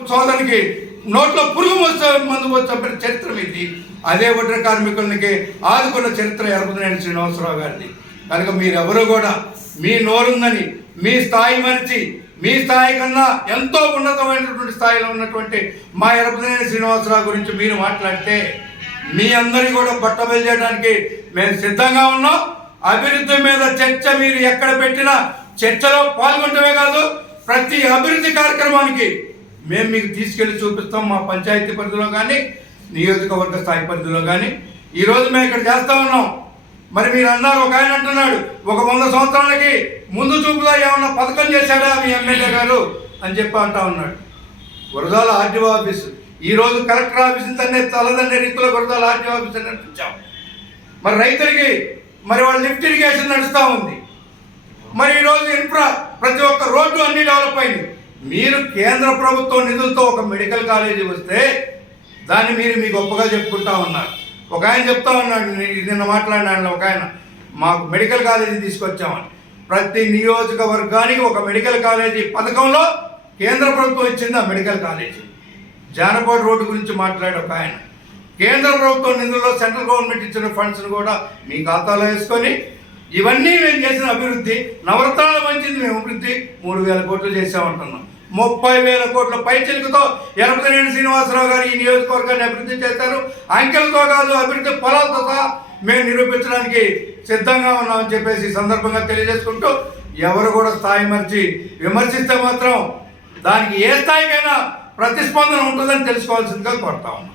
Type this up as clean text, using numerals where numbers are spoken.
సోదరికి నోట్లో పురుగు మందు చంపిన చరిత్ర ఇది. అదే ఒడ్ర కార్మికులకి ఆదుకున్న చరిత్ర ఎరపతినేని శ్రీనివాసరావు గారిది. కనుక మీరెవరు కూడా మీ నోరుందని మీ స్థాయి మరిచి మీ స్థాయి కన్నా ఎంతో ఉన్నతమైనటువంటి స్థాయిలో ఉన్నటువంటి మా ఎరపతినేని శ్రీనివాసరావు గురించి మీరు మాట్లాడితే మీ అందరి కూడా బట్టబయలు చేయడానికి మేము సిద్ధంగా ఉన్నాం. అభివృద్ధి మీద చర్చ మీరు ఎక్కడ పెట్టినా చర్చలో పాల్గొనటమే కాదు, ప్రతి అభివృద్ధి కార్యక్రమానికి మేము మీకు తీసుకెళ్లి చూపిస్తాం. మా పంచాయతీ పరిధిలో కానీ నియోజకవర్గ స్థాయి పరిధిలో కానీ ఈరోజు మేము ఇక్కడ చేస్తూ ఉన్నాం. మరి మీరు అన్నారు, ఒక ఆయన అంటున్నాడు, ఒక 100 సంవత్సరాలకి ముందు చూపుగా ఏమన్నా పథకం చేశాడా మీ ఎమ్మెల్యే గారు అని చెప్పి అంటా ఉన్నాడు. గురజాల ఆర్డీఓ ఆఫీసు ఈరోజు కలెక్టర్ ఆఫీస్ తలదన్నే రీతిలో గురజాల ఆర్డీఓ ఆఫీస్ అని నడిపించాం. మరి రైతులకి మరి వాళ్ళ లిఫ్ట్ ఇరిగేషన్ నడుస్తూ ఉంది. మరి ఈరోజు ఇన్ఫ్రా ప్రతి ఒక్క రోడ్డు అన్ని డెవలప్ అయింది. మీరు కేంద్ర ప్రభుత్వం నిధులతో ఒక మెడికల్ కాలేజీ వస్తే దాన్ని మీరు మీ గొప్పగా చెప్పుకుంటా ఉన్నారు. ఒక ఆయన చెప్తా ఉన్నాడు, నిన్న మాట్లాడిన ఒక ఆయన, మాకు మెడికల్ కాలేజీ తీసుకొచ్చామని. ప్రతి నియోజకవర్గానికి ఒక మెడికల్ కాలేజీ పథకంలో కేంద్ర ప్రభుత్వం ఇచ్చింది ఆ మెడికల్ కాలేజీ. జానపడ్ రోడ్డు గురించి మాట్లాడే ఒక ఆయన, కేంద్ర ప్రభుత్వం నిధుల్లో సెంట్రల్ గవర్నమెంట్ ఇచ్చిన ఫండ్స్ని కూడా మీ ఖాతాలో వేసుకొని ఇవన్నీ మేము చేసిన అభివృద్ధి, నవరత్నాల మంచిది మేము అభివృద్ధి 3,000 కోట్లు చేసామంటున్నాం. 30,000 కోట్ల పైచిలుకతో ఎరపతినేని శ్రీనివాసరావు గారు ఈ నియోజకవర్గాన్ని అభివృద్ధి చేశారు. అంకెలతో కాదు, అభివృద్ధి ఫలాలతో సహా మేము నిరూపించడానికి సిద్ధంగా ఉన్నామని చెప్పేసి ఈ సందర్భంగా తెలియజేసుకుంటూ, ఎవరు కూడా స్థాయి మర్చి విమర్శిస్తే మాత్రం దానికి ఏ స్థాయికైనా ప్రతిస్పందన ఉంటుందని తెలుసుకోవాల్సిందిగా కోరుతా ఉన్నాం.